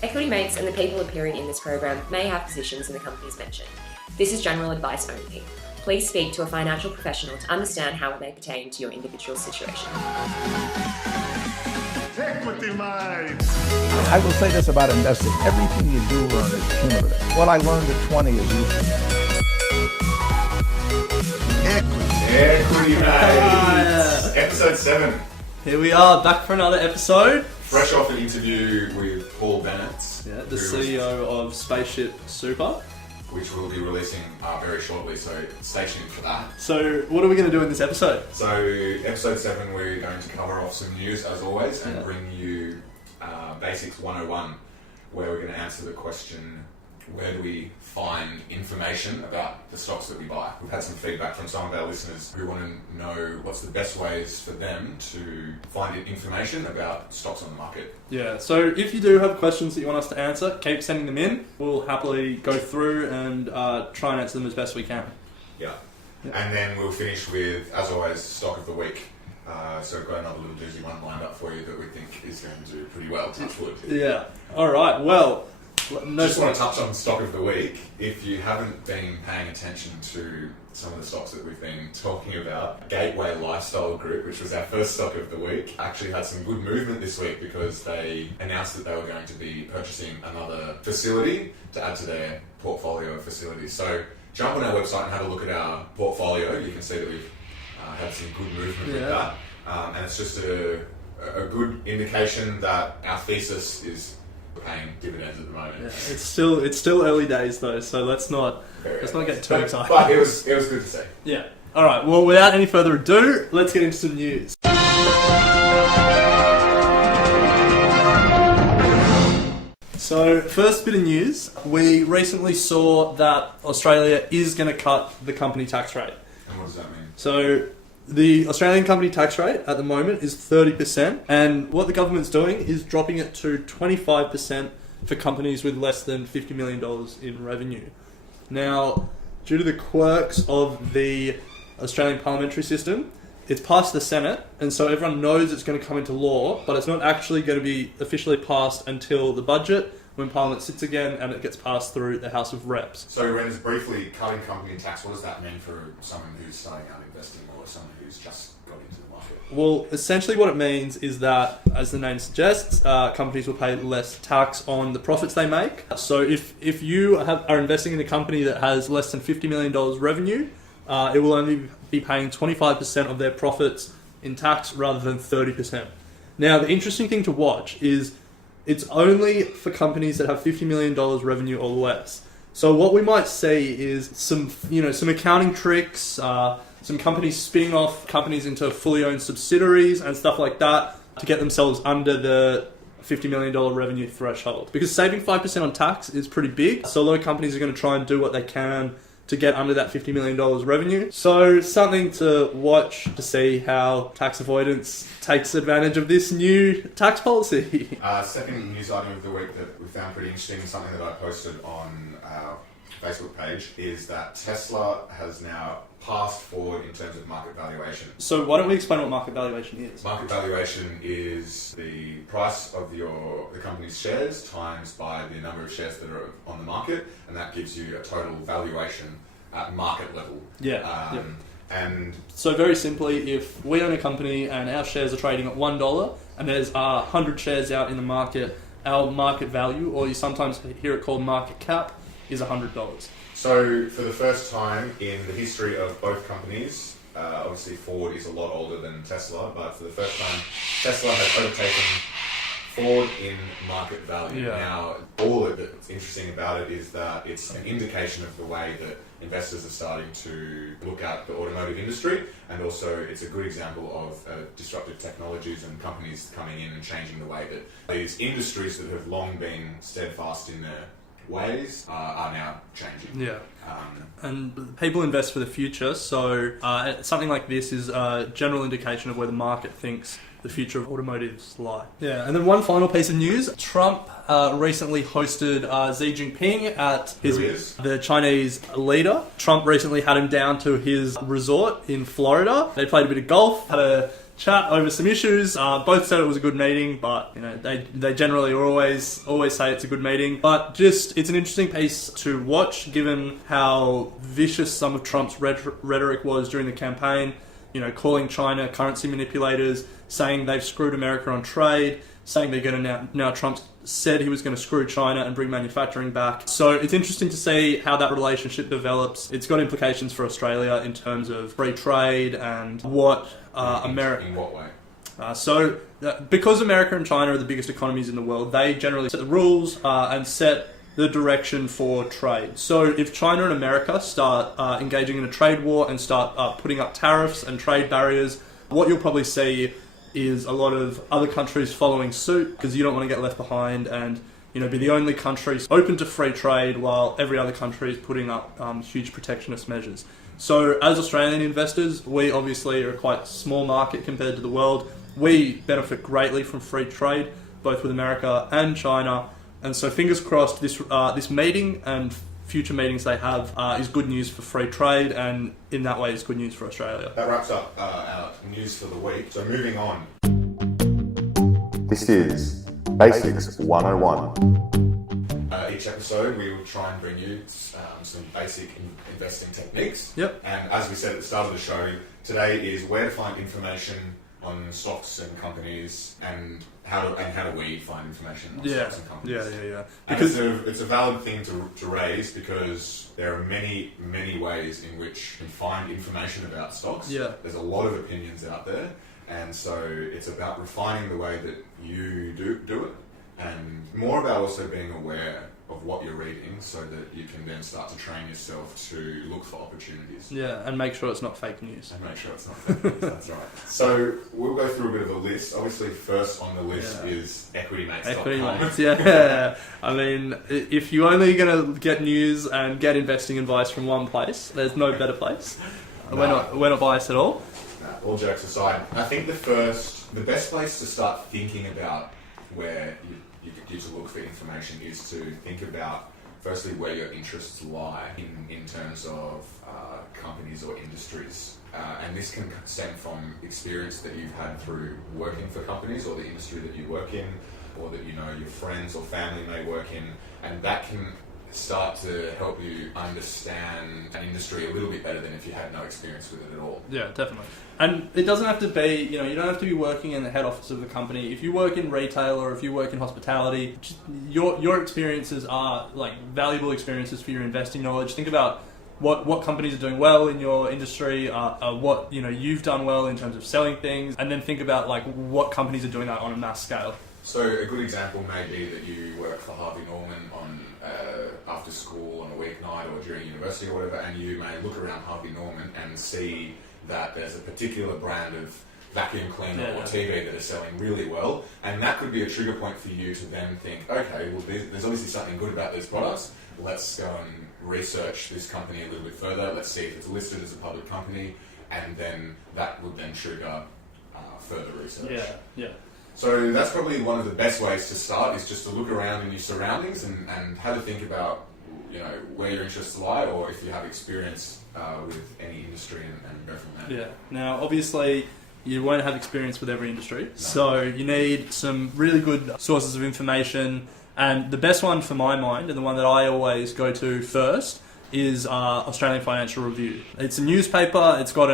Equity mates and the people appearing in this program may have positions in the companies mentioned. This is general advice only. Please speak to a financial professional to understand how it may pertain to your individual situation. Equity mates! I will say this about investing. Everything you do learn is cumulative. What I learned at 20 is useful. Equity mates! Episode 7. Here we are, back for another episode. Fresh off an interview with Paul Bennett. Yeah, the CEO of Spaceship Super. Which we'll be releasing very shortly, so stay tuned for that. So, what are we going to do in this episode? So, episode 7, we're going to cover off some news as always and bring you Basics 101, where we're going to answer the question, where do we find information about the stocks that we buy? We've had some feedback from some of our listeners who want to know what's the best ways for them to find information about stocks on the market. Yeah, so if you do have questions that you want us to answer, keep sending them in. We'll happily go through and try and answer them as best we can. Yeah. And then we'll finish with, as always, stock of the week. So we've got another little doozy one lined up for you that we think is going to do pretty well, touch wood. Yeah. All right, well... Just want to touch on stock of the week. If you haven't been paying attention to some of the stocks that we've been talking about, Gateway Lifestyle Group, which was our first stock of the week, actually had some good movement this week because they announced that they were going to be purchasing another facility to add to their portfolio of facilities. So jump on our website and have a look at our portfolio. You can see that we've had some good movement with that. And it's just a good indication that our thesis is paying dividends at the moment. Yeah, it's still early days though, so let's not get too excited. But it was good to see. Yeah. All right. Well, without any further ado, let's get into some news. So, first bit of news, we recently saw that Australia is going to cut the company tax rate. And what does that mean? So, the Australian company tax rate at the moment is 30%, and what the government's doing is dropping it to 25% for companies with less than $50 million in revenue. Now, due to the quirks of the Australian parliamentary system, it's passed the Senate, and so everyone knows it's going to come into law, but it's not actually going to be officially passed until the budget, when Parliament sits again and it gets passed through the House of Reps. So when it's briefly cutting company tax, what does that mean for someone who's starting out investing or someone who's just got into the market? Well, essentially what it means is that, as the name suggests, companies will pay less tax on the profits they make. So if you are investing in a company that has less than $50 million revenue, it will only be paying 25% of their profits in tax rather than 30%. Now, the interesting thing to watch is it's only for companies that have $50 million revenue or less. So what we might see is some accounting tricks, some companies spinning off companies into fully owned subsidiaries and stuff like that to get themselves under the $50 million revenue threshold. Because saving 5% on tax is pretty big. So a lot of companies are going to try and do what they can to get under that $50 million revenue. So something to watch to see how tax avoidance takes advantage of this new tax policy. Second news item of the week that we found pretty interesting, something that I posted on our Facebook page, is that Tesla has now passed forward in terms of market valuation. So why don't we explain what market valuation is? Market valuation is the price of the company's shares times by the number of shares that are on the market, and that gives you a total valuation at market level. Yeah. And so very simply, if we own a company and our shares are trading at $1 and there's 100 shares out in the market, our market value, or you sometimes hear it called market cap, is $100. So for the first time in the history of both companies, obviously Ford is a lot older than Tesla, but for the first time, Tesla has overtaken Ford in market value. Yeah. Now, all that's interesting about it is that it's an indication of the way that investors are starting to look at the automotive industry, and also it's a good example of disruptive technologies and companies coming in and changing the way that these industries that have long been steadfast in their ways are now changing. Yeah. And people invest for the future, so something like this is a general indication of where the market thinks the future of automotives lie. Yeah, and then one final piece of news. Trump recently hosted Xi Jinping at the Chinese leader. Trump recently had him down to his resort in Florida. They played a bit of golf, had a chat over some issues. Both said it was a good meeting, but they generally always say it's a good meeting. But just it's an interesting piece to watch, given how vicious some of Trump's rhetoric was during the campaign. Calling China currency manipulators, saying they've screwed America on trade, saying they're going to now Trump said he was going to screw China and bring manufacturing back. So it's interesting to see how that relationship develops. It's got implications for Australia in terms of free trade and what America... In what way? Because America and China are the biggest economies in the world, they generally set the rules and set the direction for trade. So if China and America start engaging in a trade war and start putting up tariffs and trade barriers, what you'll probably see is a lot of other countries following suit, because you don't want to get left behind and be the only country open to free trade while every other country is putting up huge protectionist measures. So as Australian investors, we obviously are quite a small market compared to the world. We benefit greatly from free trade, both with America and China. And so fingers crossed this meeting and future meetings they have is good news for free trade, and in that way it's good news for Australia. That wraps up our news for the week. So moving on. This is Basics 101. Each episode we will try and bring you some basic investing techniques. Yep. And as we said at the start of the show, today is where to find information on stocks and companies, and how do we find information on stocks and companies. Yeah. Because it's a valid thing to raise, because there are many ways in which you can find information about stocks. Yeah. There's a lot of opinions out there, and so it's about refining the way that you do it, and more about also being aware of what you're reading, so that you can then start to train yourself to look for opportunities. Yeah, and make sure it's not fake news. And make sure it's not fake news, that's right. So we'll go through a bit of a list. Obviously, first on the list is equitymates.com. Equity Mates, yeah. I mean, if you're only going to get news and get investing advice from one place, there's no better place. No. We're not biased at all. All jokes aside, I think the best place to start thinking about where you to look for information is to think about, firstly, where your interests lie in terms of companies or industries. And this can stem from experience that you've had through working for companies or the industry that you work in, or that your friends or family may work in, and that can start to help you understand an industry a little bit better than if you had no experience with it at all. Yeah, definitely. And it doesn't have to be, you don't have to be working in the head office of the company. If you work in retail or if you work in hospitality, your experiences are like valuable experiences for your investing knowledge. Think about what companies are doing well in your industry, what you've done well in terms of selling things, and then think about like what companies are doing that on a mass scale. So a good example may be that you work for Harvey Norman on after school on a weeknight or during university or whatever, and you may look around Harvey Norman and see that there's a particular brand of vacuum cleaner or TV that are selling really well, and that could be a trigger point for you to then think, okay, well there's obviously something good about these products, let's go and research this company a little bit further, let's see if it's listed as a public company, and then that would then trigger further research. Yeah. So that's probably one of the best ways to start, is just to look around in your surroundings and have a think about where your interests lie, or if you have experience with any industry, and go from there. Yeah. Now, obviously, you won't have experience with every industry, so you need some really good sources of information. And the best one for my mind, and the one that I always go to first, is Australian Financial Review. It's a newspaper. It's got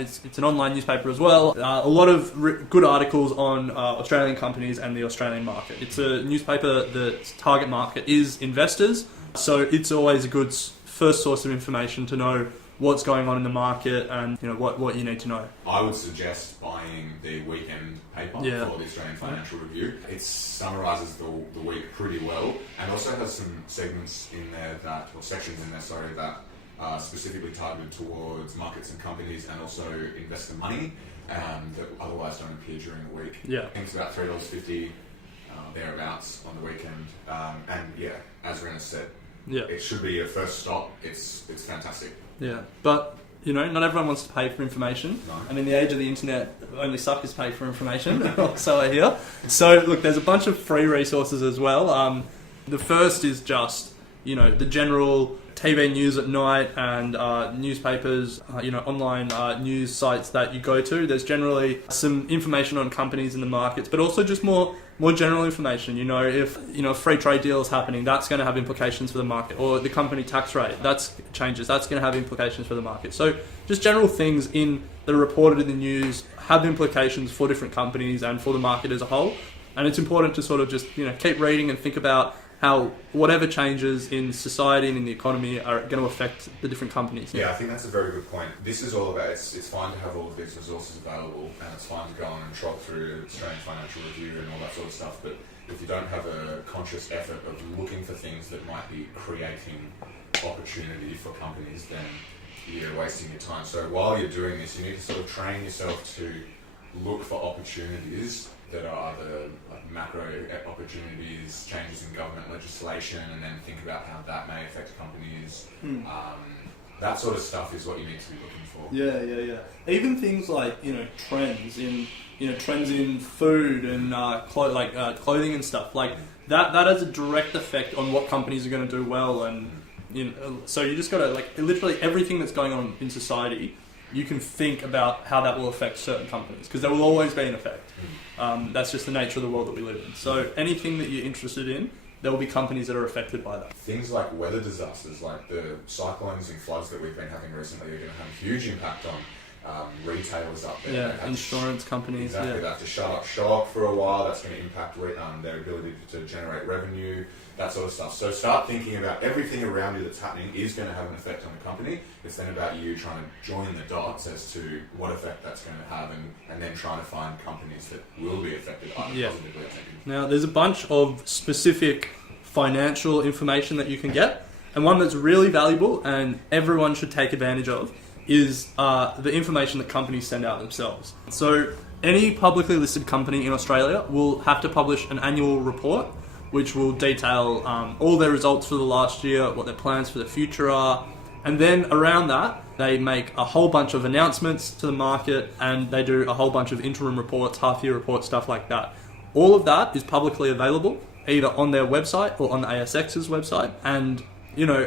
it's an online newspaper as well. A lot of good articles on Australian companies and the Australian market. It's a newspaper that's target market is investors, so it's always a good first source of information to know what's going on in the market and what you need to know. I would suggest buying the weekend paper for the Australian Financial Review. It summarises the week pretty well, and also has some segments in there or sections in there, that are specifically targeted towards markets and companies, and also investor money that otherwise don't appear during the week. Yeah. I think it's about $3.50 thereabouts on the weekend, and as Renna said, it should be your first stop. It's fantastic. Yeah, but not everyone wants to pay for information. No. And in the age of the internet, only suckers pay for information. So I hear. So look, there's a bunch of free resources as well. The first is just the general TV news at night and newspapers, online news sites that you go to, there's generally some information on companies in the markets, but also just more general information. If a free trade deal is happening, that's going to have implications for the market, or the company tax rate that's changes, that's going to have implications for the market. So just general things that are reported in the news have implications for different companies and for the market as a whole. And it's important to sort of just keep reading and think about how whatever changes in society and in the economy are going to affect the different companies. Yeah, I think that's a very good point. This is all about, it's fine to have all of these resources available, and it's fine to go on and trot through Australian Financial Review and all that sort of stuff, but if you don't have a conscious effort of looking for things that might be creating opportunity for companies, then you're wasting your time. So while you're doing this, you need to sort of train yourself to look for opportunities that are either macro opportunities, changes in government legislation, and then think about how that may affect companies. That sort of stuff is what you need to be looking for. Yeah. Even things like trends in food and clothing and stuff like that. That has a direct effect on what companies are going to do well, and so you just got to literally everything that's going on in society. You can think about how that will affect certain companies, because there will always be an effect. That's just the nature of the world that we live in. So anything that you're interested in, there will be companies that are affected by that. Things like weather disasters, like the cyclones and floods that we've been having recently, are going to have a huge impact on retailers up there. Yeah, insurance companies. Exactly, they have to shut up shop for a while. That's going to impact their ability to generate revenue, that sort of stuff. So start thinking about everything around you that's happening is going to have an effect on the company. It's then about you trying to join the dots as to what effect that's going to have, and then trying to find companies that will be affected either positively or negatively. Now, there's a bunch of specific financial information that you can get, and one that's really valuable and everyone should take advantage of is the information that companies send out themselves. So any publicly listed company in Australia will have to publish an annual report which will detail all their results for the last year, what their plans for the future are, and then around that they make a whole bunch of announcements to the market, and they do a whole bunch of interim reports, half-year reports, stuff like that. All of that is publicly available either on their website or on the ASX's website, and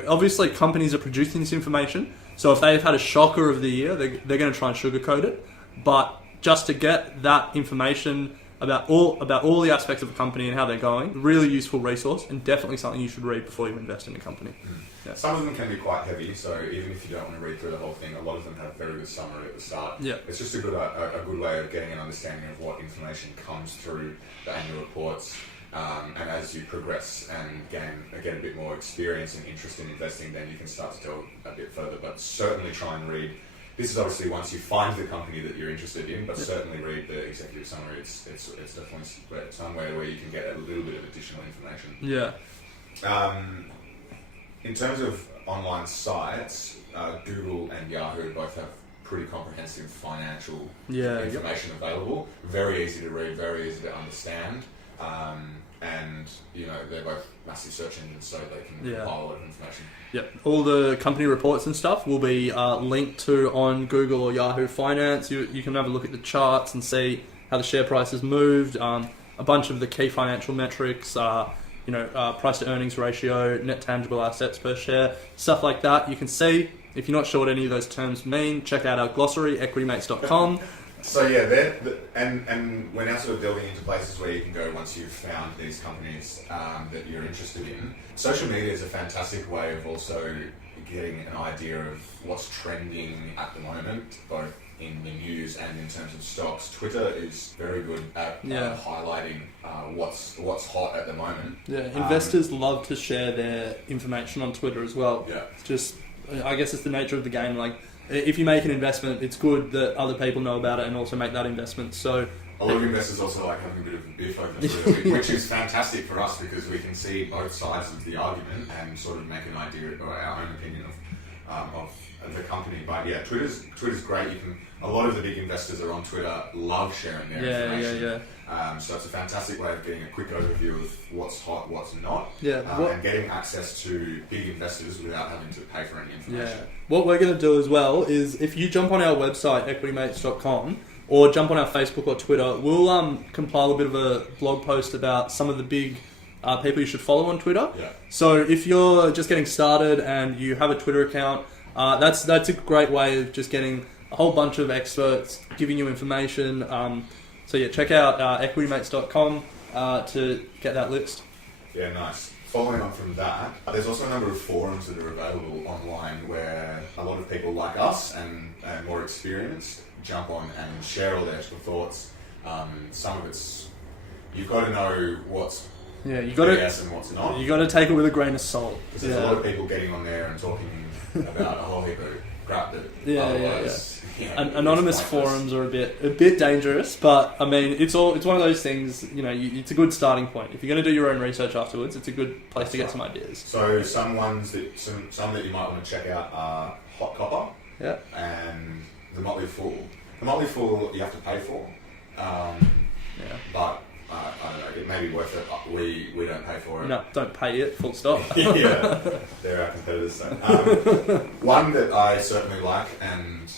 obviously companies are producing this information. So if they've had a shocker of the year, they're going to try and sugarcoat it. But just to get that information about all the aspects of a company and how they're going, really useful resource, and definitely something you should read before you invest in a company. Yeah. Some of them can be quite heavy, so even if you don't want to read through the whole thing, a lot of them have very good summary at the start. Yeah. It's just a good way of getting an understanding of what information comes through the annual reports. And as you progress and get a bit more experience and interest in investing, then you can start to delve a bit further. But certainly try and read. This is obviously once you find the company that you're interested in, but certainly read the executive summary. It's definitely somewhere where you can get a little bit of additional information. Yeah. In terms of online sites, Google and Yahoo both have pretty comprehensive financial information available. Very easy to read, very easy to understand. And they're both massive search engines, so they can compile a lot of information. Yep, all the company reports and stuff will be linked to on Google or Yahoo Finance. You can have a look at the charts and see how the share price has moved. A bunch of the key financial metrics, price to earnings ratio, net tangible assets per share, stuff like that. You can see. If you're not sure what any of those terms mean, check out our glossary, equitymates.com. So and we're now sort of delving into places where you can go once you've found these companies that you're interested in. Social media is a fantastic way of also getting an idea of what's trending at the moment, both in the news and in terms of stocks. Twitter is very good at highlighting what's hot at the moment. Yeah, investors love to share their information on Twitter as well. Yeah, it's just, I guess it's the nature of the game. Like, if you make an investment, it's good that other people know about it and also make that investment. So a lot of investors also like having a bit of a biff over Twitter, which is fantastic for us because we can see both sides of the argument and sort of make an idea or our own opinion of the company. But yeah, Twitter's great. A lot of the big investors are on Twitter, love sharing their information. So it's a fantastic way of getting a quick overview of what's hot, what's not, and getting access to big investors without having to pay for any information. Yeah. What we're going to do as well is if you jump on our website, equitymates.com, or jump on our Facebook or Twitter, we'll compile a bit of a blog post about some of the big people you should follow on Twitter. Yeah. So if you're just getting started and you have a Twitter account, that's a great way of just getting a whole bunch of experts giving you information. So yeah, check out equitymates.com to get that list. Yeah, nice. Following on from that, there's also a number of forums that are available online where a lot of people like us and more experienced jump on and share all their thoughts. Some of it's, you've got to know what's BS and what's not. You got to take it with a grain of salt. Because there's a lot of people getting on there and talking about a whole heap of crap that otherwise... You know, anonymous forums are a bit dangerous, but I mean it's one of those things. You know, it's a good starting point. If you're going to do your own research afterwards, it's a good place to get some ideas. So some that you might want to check out are Hot Copper, and the Motley Fool. The Motley Fool you have to pay for, but I don't know, it may be worth it. We don't pay for it. No, don't pay it. Full stop. Yeah, they're our competitors. So. One that I certainly like and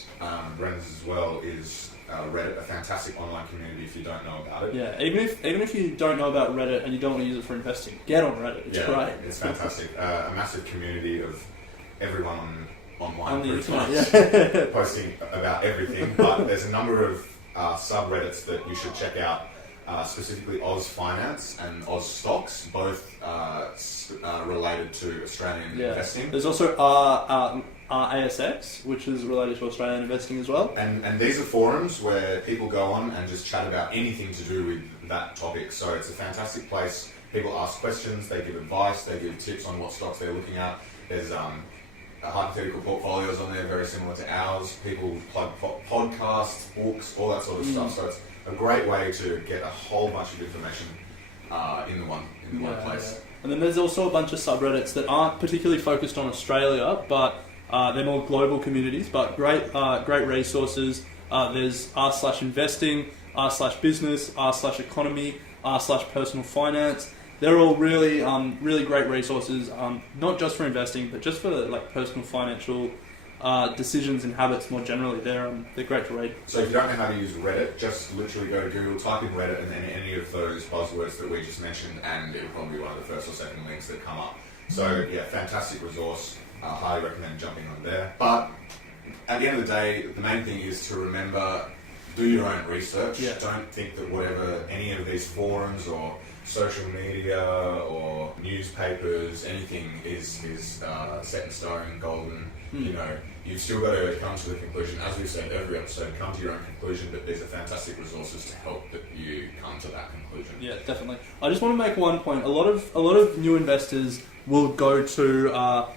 Brendan's as well is Reddit, a fantastic online community if you don't know about it. Yeah, even if you don't know about Reddit and you don't want to use it for investing, get on Reddit. It's great. It's fantastic. A massive community of everyone online on the internet, posting about everything. But there's a number of subreddits that you should check out. Specifically Oz Finance and Oz Stocks, both related to Australian investing. There's also ASX, which is related to Australian investing as well. And these are forums where people go on and just chat about anything to do with that topic. So it's a fantastic place. People ask questions, they give advice, they give tips on what stocks they're looking at. There's hypothetical portfolios on there, very similar to ours. People plug podcasts, books, all that sort of stuff. So it's a great way to get a whole bunch of information in the one place. Yeah. And then there's also a bunch of subreddits that aren't particularly focused on Australia, but they're more global communities, but great resources. There's r/investing, r/business, r/economy, r/personal finance. They're all really great resources, not just for investing, but just for like personal financial decisions and habits more generally. They're great to read. So if you don't know how to use Reddit, just literally go to Google, type in Reddit, and then any of those buzzwords that we just mentioned, and it'll probably be one of the first or second links that come up. So yeah, fantastic resource. Highly recommend jumping on there. But at the end of the day, the main thing is to remember, do your own research. Yeah. Don't think that whatever any of these forums or social media or newspapers, anything is set in stone, golden. You know, you've still got to come to the conclusion, as we've said every episode, come to your own conclusion, but these are fantastic resources to help that you come to that conclusion. Yeah, definitely. I just want to make one point. A lot of new investors will go to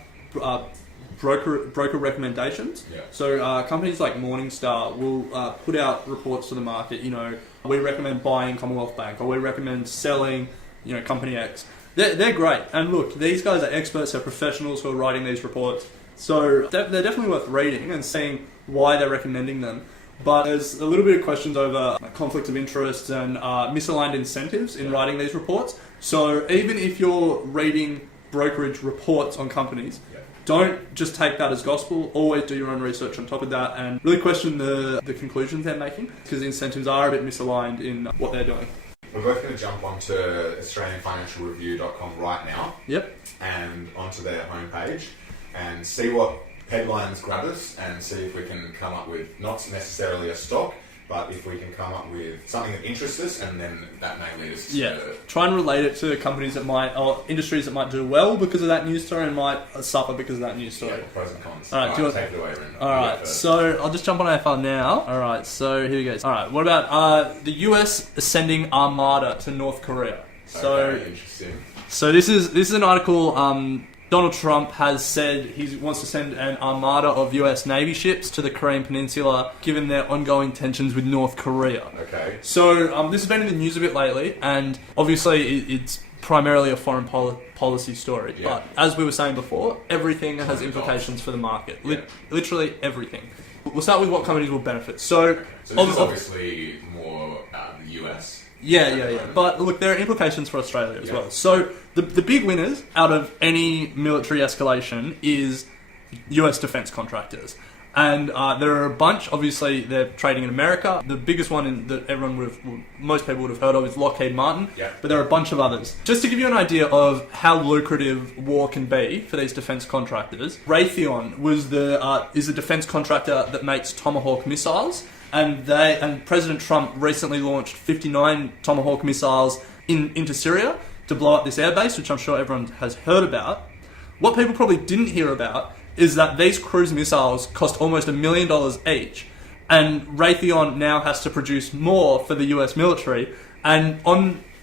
broker recommendations. Yeah. So companies like Morningstar will put out reports to the market. You know, we recommend buying Commonwealth Bank, or we recommend selling, you know, Company X. They're great. And look, these guys are experts, they're professionals who are writing these reports. So they're definitely worth reading and seeing why they're recommending them. But there's a little bit of questions over conflict of interest and misaligned incentives in writing these reports. So even if you're reading brokerage reports on companies, don't just take that as gospel. Always do your own research on top of that and really question the conclusions they're making, because incentives are a bit misaligned in what they're doing. We're both going to jump onto AustralianFinancialReview.com right now. Yep. And onto their homepage and see what headlines grab us and see if we can come up with not necessarily a stock, but if we can come up with something that interests us, and then that may lead us to... Try and relate it to companies that might, or industries that might do well because of that news story and might suffer because of that news story. Yeah, pros and cons. All right, take it away, Brendan. All right, so I'll just jump on AFR now. All right, so here we go. All right, what about the US sending Armada to North Korea? Okay, interesting. So this is an article... Donald Trump has said he wants to send an armada of US Navy ships to the Korean Peninsula, given their ongoing tensions with North Korea. Okay. So this has been in the news a bit lately, and obviously it's primarily a foreign policy story. Yeah. But as we were saying before, everything has implications for the market. Literally everything. We'll start with what companies will benefit. So this is obviously more the US. Yeah. But look, there are implications for Australia as well. So the big winners out of any military escalation is US defence contractors. And there are a bunch. Obviously, they're trading in America. The biggest one that most people would have heard of is Lockheed Martin. Yeah. But there are a bunch of others. Just to give you an idea of how lucrative war can be for these defense contractors, Raytheon is a defense contractor that makes Tomahawk missiles, and President Trump recently launched 59 Tomahawk missiles into Syria to blow up this airbase, which I'm sure everyone has heard about. What people probably didn't hear about is that these cruise missiles cost almost $1 million each, and Raytheon now has to produce more for the US military. And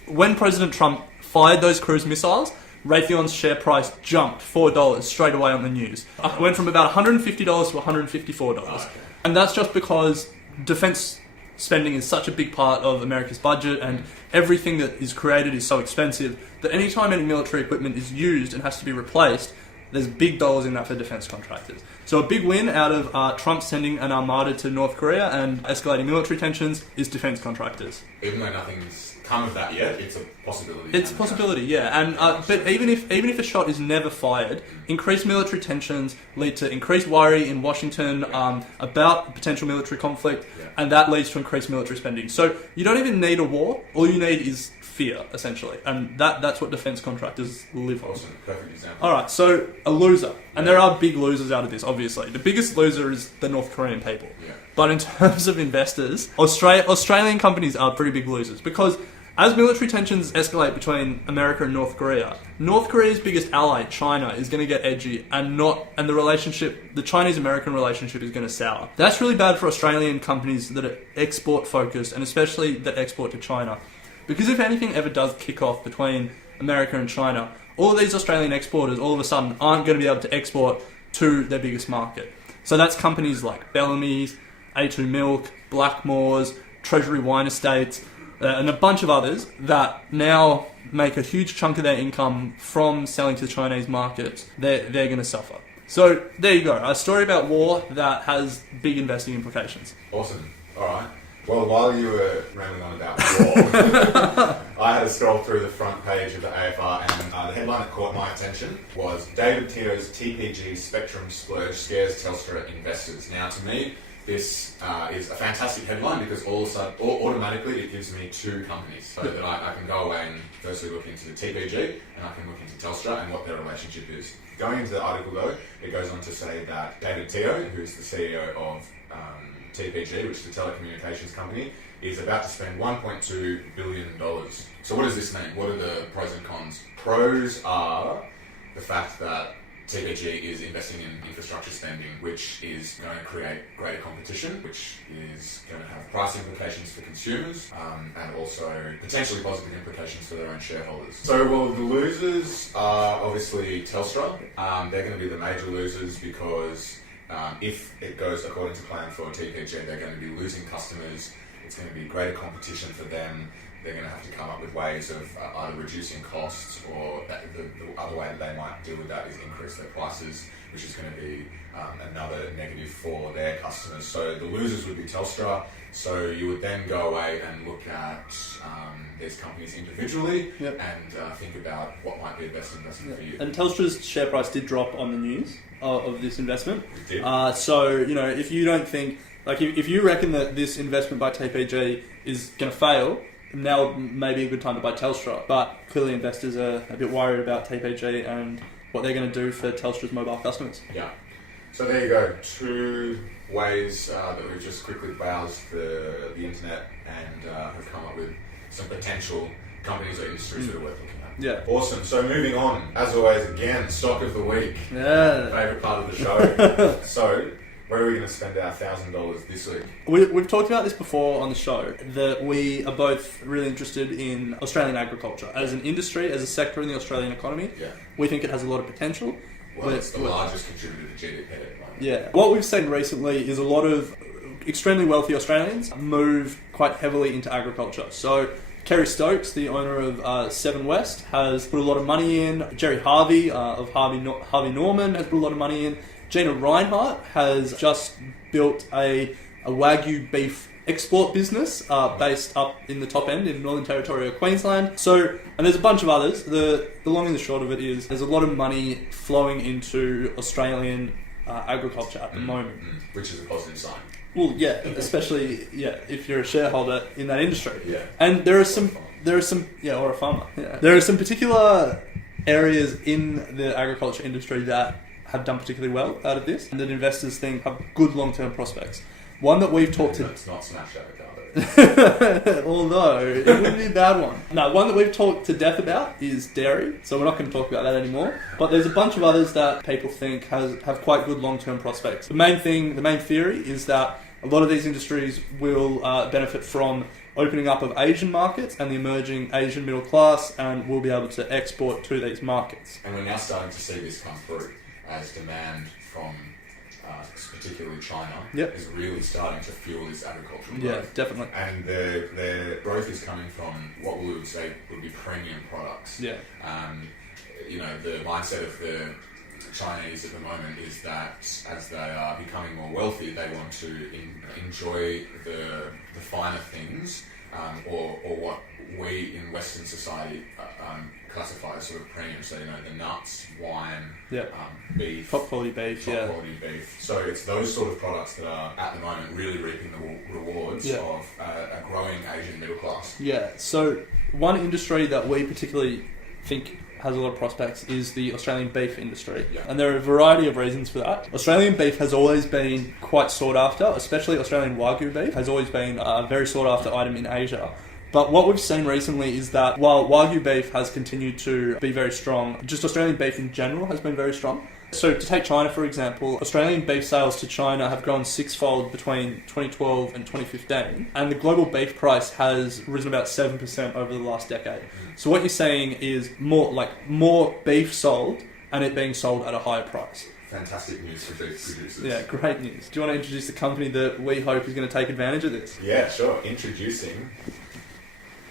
when President Trump fired those cruise missiles, Raytheon's share price jumped $4 straight away on the news. It went from about $150 to $154. And that's just because defense spending is such a big part of America's budget, and everything that is created is so expensive that anytime any military equipment is used and has to be replaced, there's big dollars in that for defense contractors. So a big win out of Trump sending an Armada to North Korea and escalating military tensions is defense contractors. Even though nothing's come of that yet, it's a possibility. It's a possibility, yeah. And but even if a shot is never fired, increased military tensions lead to increased worry in Washington about potential military conflict, and that leads to increased military spending. So you don't even need a war. All you need is fear, essentially, and that's what defense contractors live on. Awesome, perfect example. All right, so a loser, and there are big losers out of this. Obviously, the biggest loser is the North Korean people. Yeah. But in terms of investors, Australian companies are pretty big losers because as military tensions escalate between America and North Korea's biggest ally, China, is going to get edgy, and the Chinese-American relationship is going to sour. That's really bad for Australian companies that are export-focused, and especially that export to China. Because if anything ever does kick off between America and China, all of these Australian exporters all of a sudden aren't going to be able to export to their biggest market. So that's companies like Bellamy's, A2 Milk, Blackmore's, Treasury Wine Estates, and a bunch of others that now make a huge chunk of their income from selling to the Chinese markets. They're going to suffer. So there you go, a story about war that has big investing implications. Awesome. All right. Well, while you were rambling on about war, I had to scroll through the front page of the AFR, and the headline that caught my attention was David Teo's TPG Spectrum Splurge Scares Telstra Investors. Now, to me, this is a fantastic headline because automatically it gives me two companies so that I can go away and firstly look into the TPG and I can look into Telstra and what their relationship is. Going into the article though, it goes on to say that David Teo, who's the CEO of TPG, which is the telecommunications company, is about to spend $1.2 billion. So what does this mean? What are the pros and cons? Pros are the fact that TPG is investing in infrastructure spending, which is going to create greater competition, which is going to have price implications for consumers, and also potentially positive implications for their own shareholders. So, well, the losers are obviously Telstra. They're going to be the major losers because if it goes according to plan for TPG, they're going to be losing customers. It's going to be greater competition for them. They're going to have to come up with ways of either reducing costs, or the other way that they might deal with that is increase their prices, which is going to be another negative for their customers. So the losers would be Telstra. So you would then go away and look at these companies individually and think about what might be the best investment for you. And Telstra's share price did drop on the news of this investment. It did. So, if you don't think, if you reckon that this investment by TPG is going to fail, now may be a good time to buy Telstra. But clearly investors are a bit worried about TPG and what they're going to do for Telstra's mobile customers. Yeah. So there you go. Two ways that we've just quickly browsed the internet and have come up with some potential companies or industries that are worth looking at. Yeah. Awesome. So moving on, as always, again, stock of the week. Yeah. Favourite part of the show. So, where are we going to spend our $1,000 this week? We've talked about this before on the show, that we are both really interested in Australian agriculture as an industry, as a sector in the Australian economy. Yeah. We think it has a lot of potential. Well, it's the largest contributor to GDP at the moment. Yeah. What we've seen recently is a lot of extremely wealthy Australians move quite heavily into agriculture. So Kerry Stokes, the owner of Seven West, has put a lot of money in. Jerry Harvey of Harvey Norman has put a lot of money in. Gina Reinhardt has just built a Wagyu beef export business based up in the top end in Northern Territory of Queensland. So, and there's a bunch of others. The long and the short of it is there's a lot of money flowing into Australian agriculture at the moment. Which is a positive sign. Well, yeah, especially if you're a shareholder in that industry. Yeah. And or a farmer. Yeah. There are some particular areas in the agriculture industry that have done particularly well out of this, and that investors think have good long-term prospects. One that we've talked to... It's not smashed avocado. Although, it wouldn't be a bad one. No, one that we've talked to death about is dairy, so we're not going to talk about that anymore. But there's a bunch of others that people think have quite good long-term prospects. The main theory is that a lot of these industries will benefit from opening up of Asian markets and the emerging Asian middle class, and will be able to export to these markets. And we're now starting to see this come through as demand from particularly China is really starting to fuel this agricultural growth. Yeah, definitely. And the growth is coming from what we would say would be premium products. Yeah. The mindset of the Chinese at the moment is that as they are becoming more wealthy, they want to enjoy the finer things, or what we in Western society classify as sort of premium. So the nuts, wine, beef, top quality beef. So it's those sort of products that are at the moment really reaping the rewards of a growing Asian middle class. Yeah. So one industry that we particularly think has a lot of prospects is the Australian beef industry. Yeah. And there are a variety of reasons for that. Australian beef has always been quite sought after, especially Australian Wagyu beef has always been a very sought after item in Asia. But what we've seen recently is that while Wagyu beef has continued to be very strong, just Australian beef in general has been very strong. So to take China, for example, Australian beef sales to China have grown sixfold between 2012 and 2015, and the global beef price has risen about 7% over the last decade. So what you're saying is more beef sold, and it being sold at a higher price. Fantastic news for beef producers. Yeah, great news. Do you want to introduce the company that we hope is going to take advantage of this? Yeah, sure. Introducing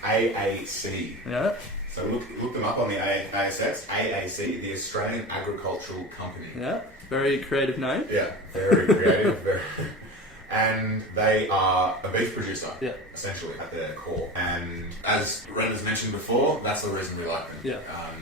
AAC. Yeah. So look them up on the ASX. AAC, the Australian Agricultural Company. Yeah, very creative name. Yeah, very creative. And they are a beef producer, essentially, at their core. And as Ren has mentioned before, that's the reason we like them. Yeah.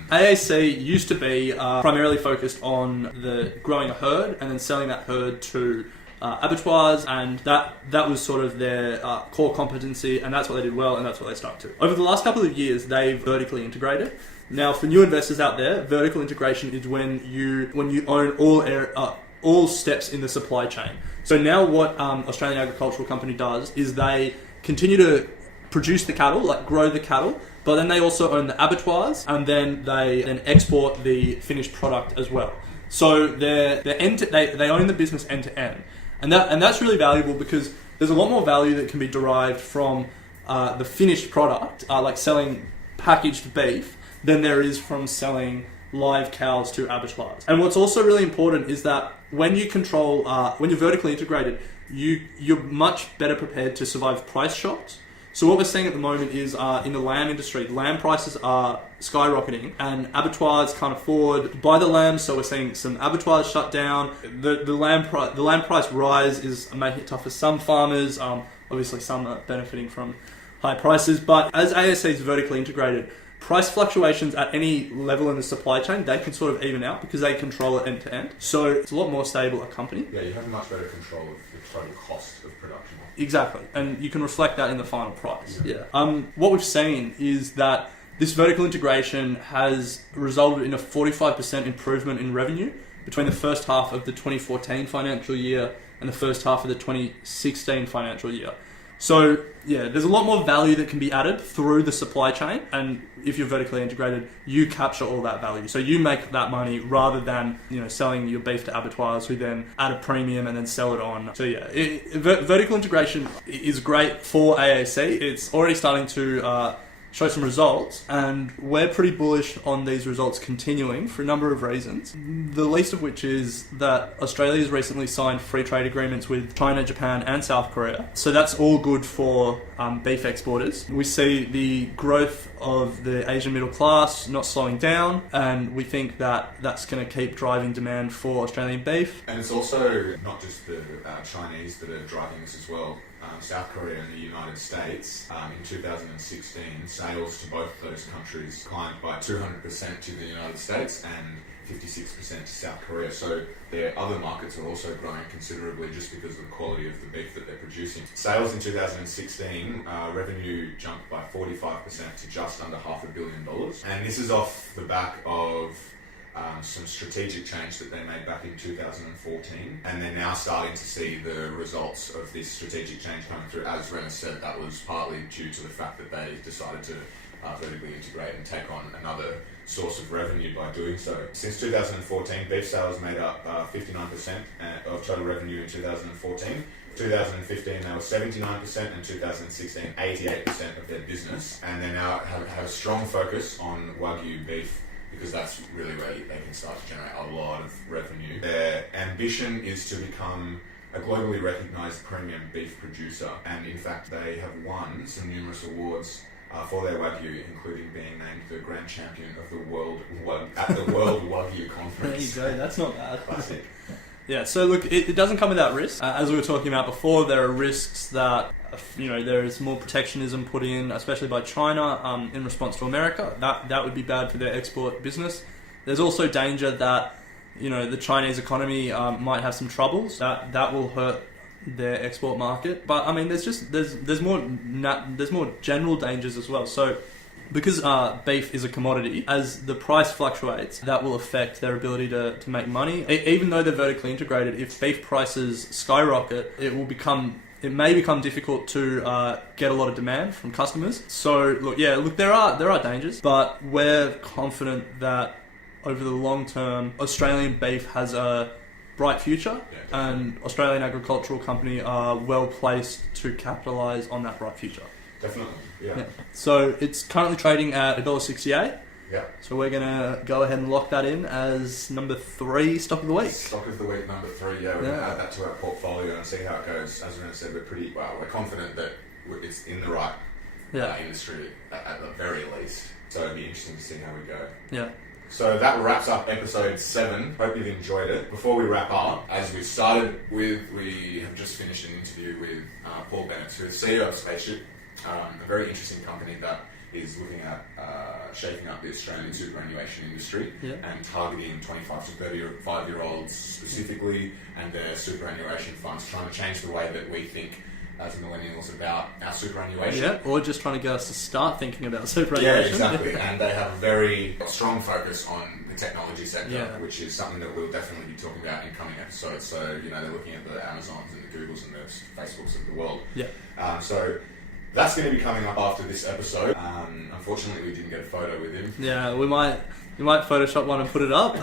AAC used to be primarily focused on the growing a herd and then selling that herd to abattoirs, and that was sort of their core competency, and that's what they did well, and that's what they stuck to. Over the last couple of years, they've vertically integrated. Now, for new investors out there, vertical integration is when you own all steps in the supply chain. So now what Australian Agricultural Company does is they continue to produce the cattle, grow the cattle, but then they also own the abattoirs, and then they export the finished product as well. So they own the business end to end. And that's really valuable because there's a lot more value that can be derived from the finished product, like selling packaged beef, than there is from selling live cows to abattoirs. And what's also really important is that when you control, when you're vertically integrated, you're much better prepared to survive price shocks. So what we're seeing at the moment is in the lamb industry, lamb prices are skyrocketing, and abattoirs can't afford to buy the lamb. So we're seeing some abattoirs shut down. The lamb price rise is making it tough for some farmers. Obviously, some are benefiting from high prices. But as ASC is vertically integrated, price fluctuations at any level in the supply chain, they can sort of even out because they control it end to end. So it's a lot more stable a company. Yeah, you have much better control of the total cost of production. Exactly, and you can reflect that in the final price. Yeah. What we've seen is that this vertical integration has resulted in a 45% improvement in revenue between the first half of the 2014 financial year and the first half of the 2016 financial year. So, yeah, there's a lot more value that can be added through the supply chain, and if you're vertically integrated, you capture all that value. So you make that money rather than, selling your beef to abattoirs who then add a premium and then sell it on. So yeah, vertical integration is great for AAC. It's already starting to show some results, and we're pretty bullish on these results continuing for a number of reasons. The least of which is that Australia has recently signed free trade agreements with China, Japan and South Korea. So that's all good for beef exporters. We see the growth of the Asian middle class not slowing down, and we think that that's going to keep driving demand for Australian beef. And it's also not just the Chinese that are driving this as well. South Korea and the United States, in 2016, sales to both those countries climbed by 200% to the United States and 56% to South Korea. So their other markets are also growing considerably just because of the quality of the beef that they're producing. Sales in 2016, revenue jumped by 45% to just under $500 million. And this is off the back of some strategic change that they made back in 2014, and they're now starting to see the results of this strategic change coming through. As Renner said, that was partly due to the fact that they decided to vertically integrate and take on another source of revenue by doing so. Since 2014, beef sales made up 59% of total revenue in 2014. 2015 they were 79%, and 2016 88% of their business, and they now have a strong focus on Wagyu beef, because that's really where they can start to generate a lot of revenue. Their ambition is to become a globally recognised premium beef producer, and in fact they have won some numerous awards for their Wagyu, including being named the Grand Champion of the World Wagyu Conference. There you go, that's not bad. Classic. Yeah, so look, it doesn't come without risk. As we were talking about before, there are risks that, there is more protectionism put in, especially by China, in response to America. That would be bad for their export business. There's also danger that, the Chinese economy might have some troubles. That will hurt their export market. But I mean, there's more general dangers as well. So, because beef is a commodity, as the price fluctuates, that will affect their ability to make money. Even though they're vertically integrated, if beef prices skyrocket, it may become difficult to get a lot of demand from customers. So there are dangers, but we're confident that over the long term, Australian beef has a bright future, and Australian Agricultural Company are well placed to capitalise on that bright future. Definitely, yeah. So it's currently trading at $1.68. Yeah. So we're going to go ahead and lock that in as number 3 stock of the week. Stock of the week number 3, yeah. We're going to add that to our portfolio and see how it goes. As Renner said, we're confident that it's in the right industry at the very least. So it'll be interesting to see how we go. Yeah. So that wraps up episode 7. Hope you've enjoyed it. Before we wrap up, as we started with, we have just finished an interview with Paul Bennett, who is CEO of Spaceship, a very interesting company that is looking at shaping up the Australian superannuation industry and targeting 25 to 35-year-olds specifically and their superannuation funds, trying to change the way that we think as millennials about our superannuation. Yeah, or just trying to get us to start thinking about superannuation. Yeah, exactly. And they have a very strong focus on the technology sector, which is something that we'll definitely be talking about in coming episodes. So, they're looking at the Amazons and the Googles and the Facebooks of the world. Yeah. So that's going to be coming up after this episode. Unfortunately, we didn't get a photo with him. Yeah, we might Photoshop one and put it up.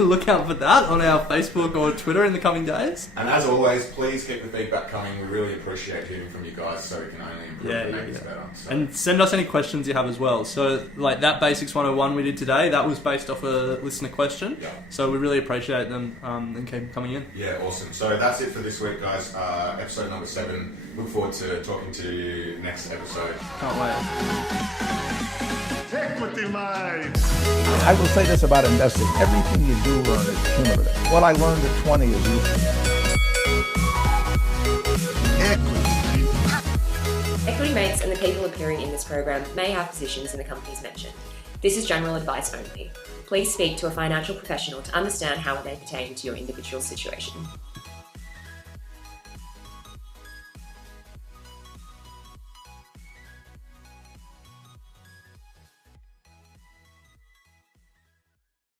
Look out for that on our Facebook or Twitter in the coming days. And as always, please keep the feedback coming. We really appreciate hearing from you guys, so we can only improve and make this better. So. And send us any questions you have as well. So, like that Basics 101 we did today, that was based off a listener question. Yeah. So we really appreciate them and keep them coming in. Yeah, awesome. So that's it for this week, guys. Episode number 7. Look forward to talking to you next episode. Can't wait. Equity mind. I will say this about investing. Everything you do learn is cumulative. What I learned at 20 is useful. Equity mates and the people appearing in this program may have positions in the companies mentioned. This is general advice only. Please speak to a financial professional to understand how it may pertain to your individual situation.